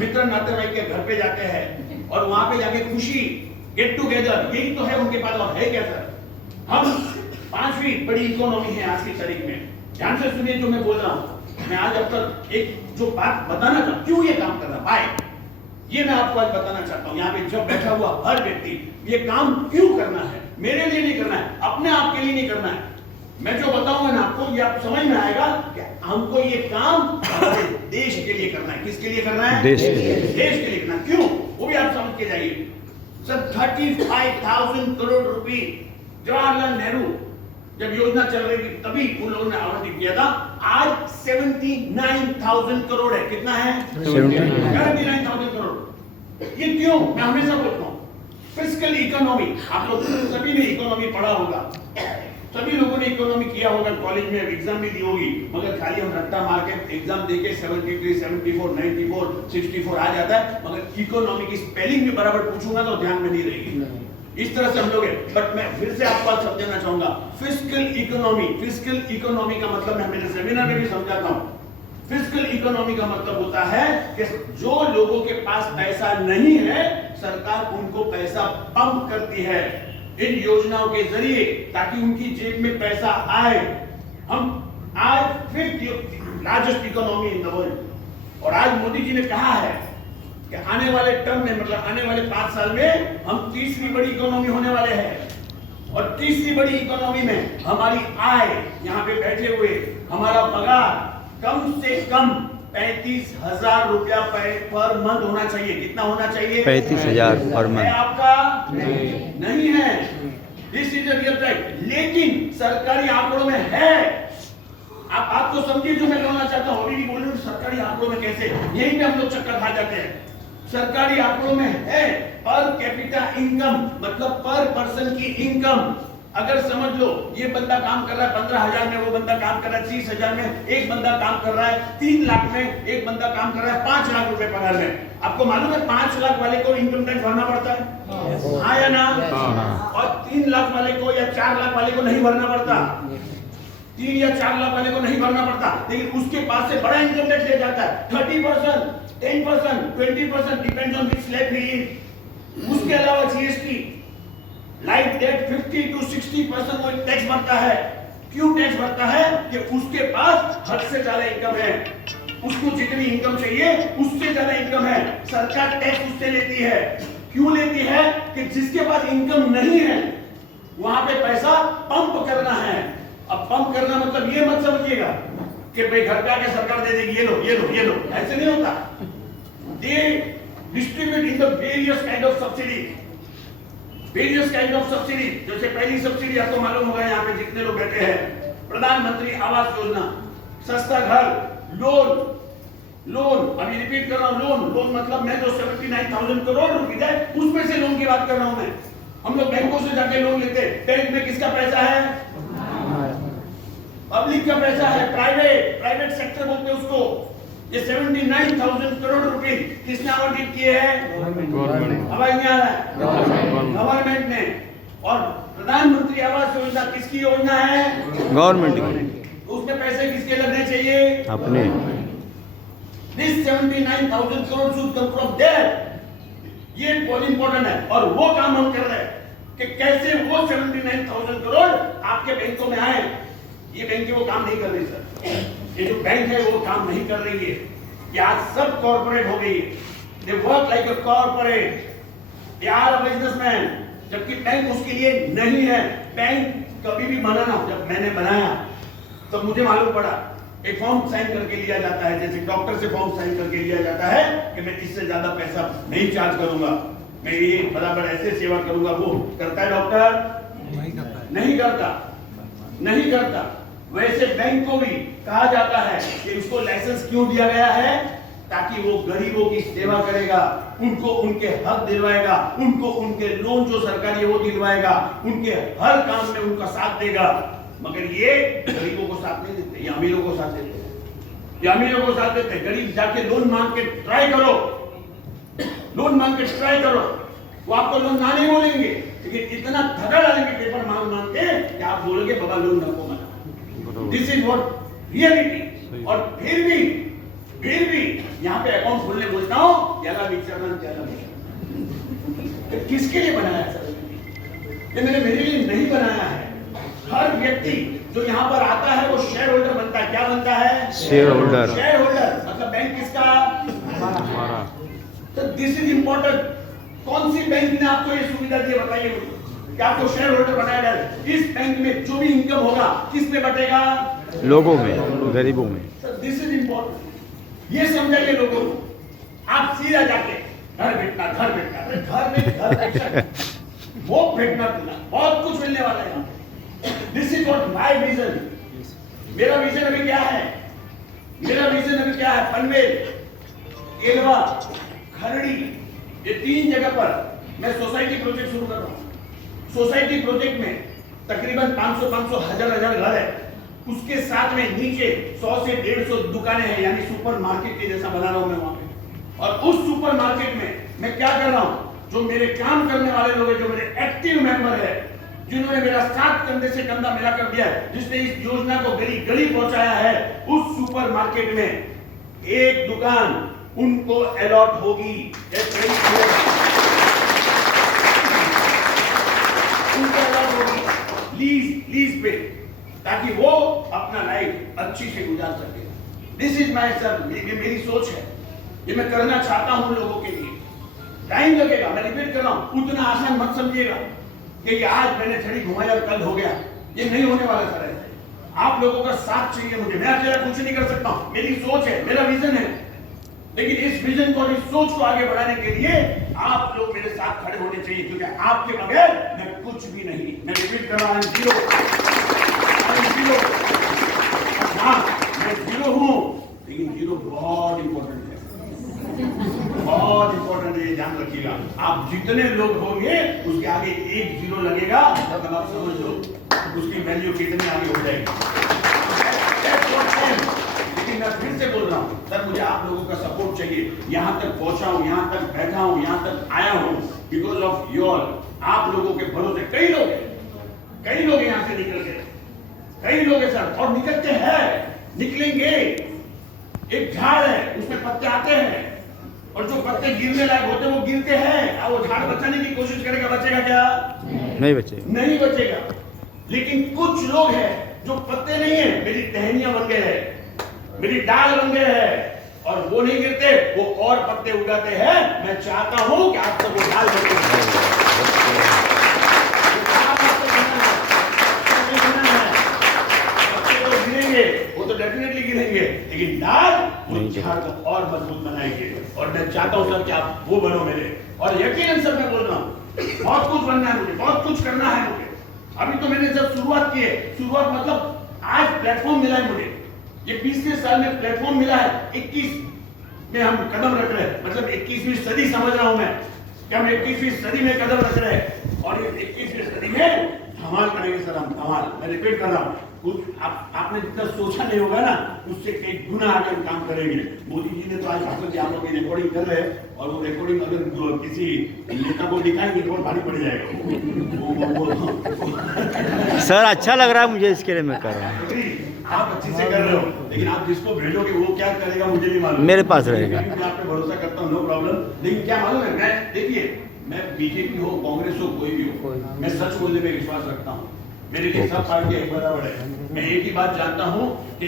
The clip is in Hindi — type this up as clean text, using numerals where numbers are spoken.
मित्र नातेवाई के घर पे जाते हैं और वहां पे जाके खुशी, गेट टुगेदर, यही तो है उनके पास। और है क्या सर? हम 5वीं बड़ी इकोनॉमी है आज की तारीख में। ध्यान से सुनिए जो मैं बोल रहा हूं। मैं आज अब तक एक जो बात बताना चाहता हूं, क्यों ये काम करना पाए, ये मैं आपको आज बताना चाहता हूं। यहाँ पे जब बैठा हुआ हर व्यक्ति ये काम क्यों करना है, मेरे लिए नहीं करना है, अपने आप के लिए नहीं करना है। मैं जो बताऊंगा ना आपको, ये आप समझ में आएगा कि हमको ये काम हमारे देश के लिए करना है। किसके लिए करना है? देश के लिए करना है। क्यों, वो भी आप समझ के जाइए। सर 35,000 करोड़ रुपए जवाहरलाल नेहरू जब योजना चल रही थी तभी उन लोगों ने आवंटित किया था। आज 79,000 करोड़ है। कितना है? 79,000 करोड़। ये क्यों? मैं हमेशा बोलता हूँ फिस्कल इकोनॉमी। आप लोग सभी ने इकोनॉमी पढ़ा होगा, सभी लोगों ने इकोनॉमी किया होगा, कॉलेज में एग्जाम भी दी होगी, मगर खाली हम रट्टा मार के एग्जाम देके 73, 74, 94, 64 आ जाता है, मगर इकोनॉमी की स्पेलिंग भी बराबर पूछूंगा तो ध्यान में नहीं रहेगी। इस तरह से हम लोग हैं। बट मैं फिर से आपको समझाना चाहूंगा, फिस्कल इकोनॉमी का मतलब मैं मेरे सेमिनार में भी समझाता हूँ। फिस्कल इकोनॉमी का मतलब होता है कि जो लोगों के पास पैसा नहीं है, सरकार उनको पैसा पंप करती है इन योजनाओं के जरिए, ताकि उनकी जेब में पैसा आए। हम आज fifth largest economy in the world, और आज मोदी जी ने कहा है कि आने वाले टर्म में, मतलब आने वाले 5 साल में हम तीसरी बड़ी इकोनॉमी होने वाले हैं। और तीसरी बड़ी इकोनॉमी में हमारी आय, यहाँ पे बैठे हुए हमारा पगार कम से कम 35,000 रुपया पर मंथ होना चाहिए। कितना होना चाहिए? 35,000 पर मंथ। आपका नहीं है। This is real fact. लेकिन सरकारी आंकड़ों में है। आप तो समझिए जो मैं कहना चाहता हूँ। अभी भी बोल रहा हूँ सरकारी आंकड़ों में कैसे, यही पे हम लोग चक्कर खा जाते हैं। सरकारी आंकड़ों में है पर कैपिटा इनकम, मतलब पर पर्सन की इनकम। अगर समझ लो ये बंदा काम कर रहा है 15,000 में, वो बंदा काम कर रहा है 30,000 में, एक बंदा काम कर रहा है 3 लाख में, एक बंदा काम कर रहा है 5 लाख रुपए पगार में। आपको मालूम है 5 लाख वाले को इनकम टैक्स भरना पड़ता है, हाँ या ना? और 3 लाख वाले को या 4 लाख वाले को नहीं भरना पड़ता। 3 या 4 लाख वाले को नहीं भरना पड़ता, लेकिन उसके पास से बड़ा इनकम टैक्स ले जाता है। 30%, 10%, 20%, depends on which slab he is. उसके अलावा जीएसटी, लाइक दैट 50 to 60% वो टैक्स भरता है। क्यों टैक्स भरता है? कि उसके पास हद से ज्यादा इनकम है। उसको जितनी इनकम चाहिए उससे ज्यादा इनकम है, सरकार टैक्स उससे लेती है। क्यों लेती है? कि जिसके पास इनकम नहीं है वहां पे पैसा पंप करना है। अब पंप करना मतलब ये मत समझिएगा कि भाई घर पे आके सरकार दे देगी, ये लो ये लो ये लो, ऐसे नहीं होता। They distribute in the various kind of subsidy, various kind of subsidy. जैसे पहली सब्सिडी आपको मालूम होगा, यहाँ पे जितने लोग बैठे हैं, प्रधानमंत्री आवास योजना, सस्ता घर, लोन। अभी रिपीट कर रहा हूँ, लोन मतलब मैं जो 79,000 करोड़ रुपए है उसमें से लोन की बात कर रहा हूँ मैं। हम लोग बैंकों से जाके लोन लेते हैं, बैंक में किसका पैसा है? पब्लिक का पैसा है, प्राइवेट सेक्टर बोलते हैं उसको। ये 79,000 करोड़ रुपए किसने आवंटित किए हैं? गवर्नमेंट ने। और प्रधानमंत्री आवास योजना किसकी योजना है? गवर्नमेंट की। उसमें पैसे किसके लगने चाहिए? अपने। This 79,000 crore should come from there। ये बहुत इंपॉर्टेंट है। और वो काम हम कर रहे हैं कि कैसे वो 79,000 करोड़ आपके बैंकों में आए। ये बैंक वो काम नहीं कर रही सर, ये जो बैंक है वो काम नहीं कर रही है। ये आज सब कॉर्पोरेट हो गई है। They work like a corporate, they are a businessman, जबकि बैंक उसके लिए नहीं है। बैंक कभी भी बनाना, जब मैंने बनाया तो मुझे मालूम पड़ा एक फॉर्म साइन करके लिया जाता है, जैसे डॉक्टर से फॉर्म साइन करके लिया जाता है कि मैं इससे ज्यादा पैसा नहीं चार्ज करूंगा, मैं ये बराबर ऐसे सेवा करूंगा। वो करता है डॉक्टर? नहीं करता। वैसे बैंक को भी कहा जाता है कि उसको लाइसेंस क्यों दिया गया है? ताकि वो गरीबों की सेवा करेगा, उनको उनके हक दिलवाएगा, उनको उनके लोन जो सरकारी वो दिलवाएगा, उनके हर काम में उनका साथ देगा। मगर ये गरीबों को साथ नहीं देते, ये अमीरों को साथ देते हैं। गरीब जाके लोन मांग के ट्राई करो, वो आपको लोन ना नहीं बोलेंगे, लेकिन इतना धक्का डालेंगे पेपर मांग के कि आप बोलोगे बाबा लोन नको मना। This is what reality. और फिर भी यहाँ पे अकाउंट खोलने बोलता हूँ विचारण त्याला किसके लिए बनाया है सर? ये मैंने मेरे लिए नहीं बनाया है। हर व्यक्ति जो यहाँ पर आता है वो शेयर होल्डर बनता है। क्या बनता है? Share holder. शेयर होल्डर मतलब बैंक किसका? हमारा। तो दिस इज इम्पोर्टेंट। कौन सी बैंक ने आपको ये सुविधा दी है बताइए मुझे कि आपको शेयर होल्डर बनाया गया है। इस बैंक में जो भी इनकम होगा किस में बटेगा? लोगों में, गरीबों में। This is important. ये समझाइए लोगों को। आप सीधा जाके घर बैठना घर में घर बैठना वो बैठना बहुत कुछ मिलने वाला है। This is what my vision. मेरा विजन अभी क्या है? पनवेल, एलवा, खरड़ी, ये 3 जगह पर मैं सोसाइटी प्रोजेक्ट शुरू कर रहा हूँ। सोसाइटी प्रोजेक्ट में तकरीबन 500 हजार घर है। उसके साथ में नीचे 100 से 150 दुकानें हैं, यानी सुपर मार्केट के जैसा बना रहा हूं मैं वहां पे। और उस सुपर मार्केट में मैं क्या कर रहा हूं? जो मेरे काम करने वाले लोग हैं, जो मेरे एक्टिव मेंबर है, जिन्होंने मेरा साथ कंधे से कंधा मिला कर दिया है, जिसने इस योजना को गली गली पहुंचाया है, उस सुपर मार्केट में एक दुकान उनको अलॉट होगी। उनको अलॉट होगी लीज पे, ताकि वो अपना लाइफ अच्छी से गुजार सके। दिस इज माय सर, मेरी सोच है। ये मैं करना चाहता हूं लोगों के लिए। टाइम लगेगा, मैं रिपीट कर रहा हूं, उतना आसान मत समझिएगा कि आज मैंने छड़ी घुमाई और कल हो गया। ये नहीं होने वाला सर है। आप लोगों का साथ चाहिए मुझे। मैं अकेला कुछ नहीं कर सकता हूं। मेरी सोच है, मेरा विजन है, लेकिन इस विजन को और इस सोच को आगे बढ़ाने के लिए आप लोग मेरे साथ खड़े होने चाहिए, क्योंकि आपके बगैर मैं कुछ भी नहीं। मैं रिपीट कर रहा हूं, जीरो। हाँ, मैं जीरो हूं, लेकिन जीरो बहुत इंपॉर्टेंट है, बहुत इंपॉर्टेंट है। ये ध्यान रखिएगा। आप जितने लोग होंगे उसके आगे 1 जीरो लगेगा, तब आप समझ लो उसकी वैल्यू कितनी आगे हो जाएगी। लेकिन मैं फिर से बोल रहा हूं सर, मुझे आप लोगों का सपोर्ट चाहिए। यहां तक पहुंचा हूं, यहां तक बैठा हूं, यहां तक आया हूं बिकॉज ऑफ योर, आप लोगों के भरोसे। कई लोग यहां से निकल गए, कई लोग हैं सर, और निकलते हैं, निकलेंगे। एक झाड़ है, उसमें पत्ते आते हैं, और जो पत्ते गिरने लायक होते हैं वो गिरते हैं। और वो झाड़ बचाने की कोशिश करेगा, बचेगा क्या? नहीं बचेगा। लेकिन कुछ लोग हैं जो पत्ते नहीं है, मेरी टहनियां बन गए हैं, मेरी डाल बन गए हैं, और वो नहीं गिरते, वो और पत्ते उगाते हैं। मैं चाहता हूं कि आप सब वो डाल बने। वो तो डेफिनेटली गिरेंगे, लेकिन डाल उस झाड़ को और मजबूत बनाएंगे। और मैं चाहता हूं सर कि आप वो बनो मेरे। और यकीनन सर मैं बोल रहा हूं, बहुत कुछ बनना है मुझे, बहुत कुछ करना है मुझे। अभी तो मैंने जब शुरुआत की है, शुरुआत मतलब आज प्लेटफॉर्म मिला है मुझे। ये 20वें साल में प्लेटफॉर्म मिला है। 21 में हम कदम रख रहे हैं, मतलब 21वीं सदी समझ रहा हूं मैं कि हम 21वीं सदी में कदम रख रहे हैं। और ये 21वीं सदी में धमाल करेंगे सर, हम धमाल। मैं रिपीट कर रहा हूं, कुछ आपने जितना सोचा नहीं होगा ना, उससे कई गुना आगे हम काम करेंगे। मोदी जी ने तो आज भाषण की आप लोग रिकॉर्डिंग कर रहे हैं, और वो रिकॉर्डिंग अगर किसी नेता को दिखाएंगे तो भारी पड़ जाएगा। सर अच्छा लग रहा है मुझे, इसके लिए मैं कर रहा हूँ। आप अच्छे से कर रहे हो, लेकिन आप जिसको भेजोगे वो क्या करेगा मुझे नहीं मालूम। मेरे पास रहेगा। मैं आप पे भरोसा करता हूँ, नो प्रॉब्लम। लेकिन क्या मालूम है, मैं देखिए, मैं बीजेपी हो, कांग्रेस हो, कोई भी हो, मैं सच बोलने में विश्वास रखता हूँ। मेरे लिए सब पार्टियां एक बराबर है। मैं एक ही बात जानता हूँ कि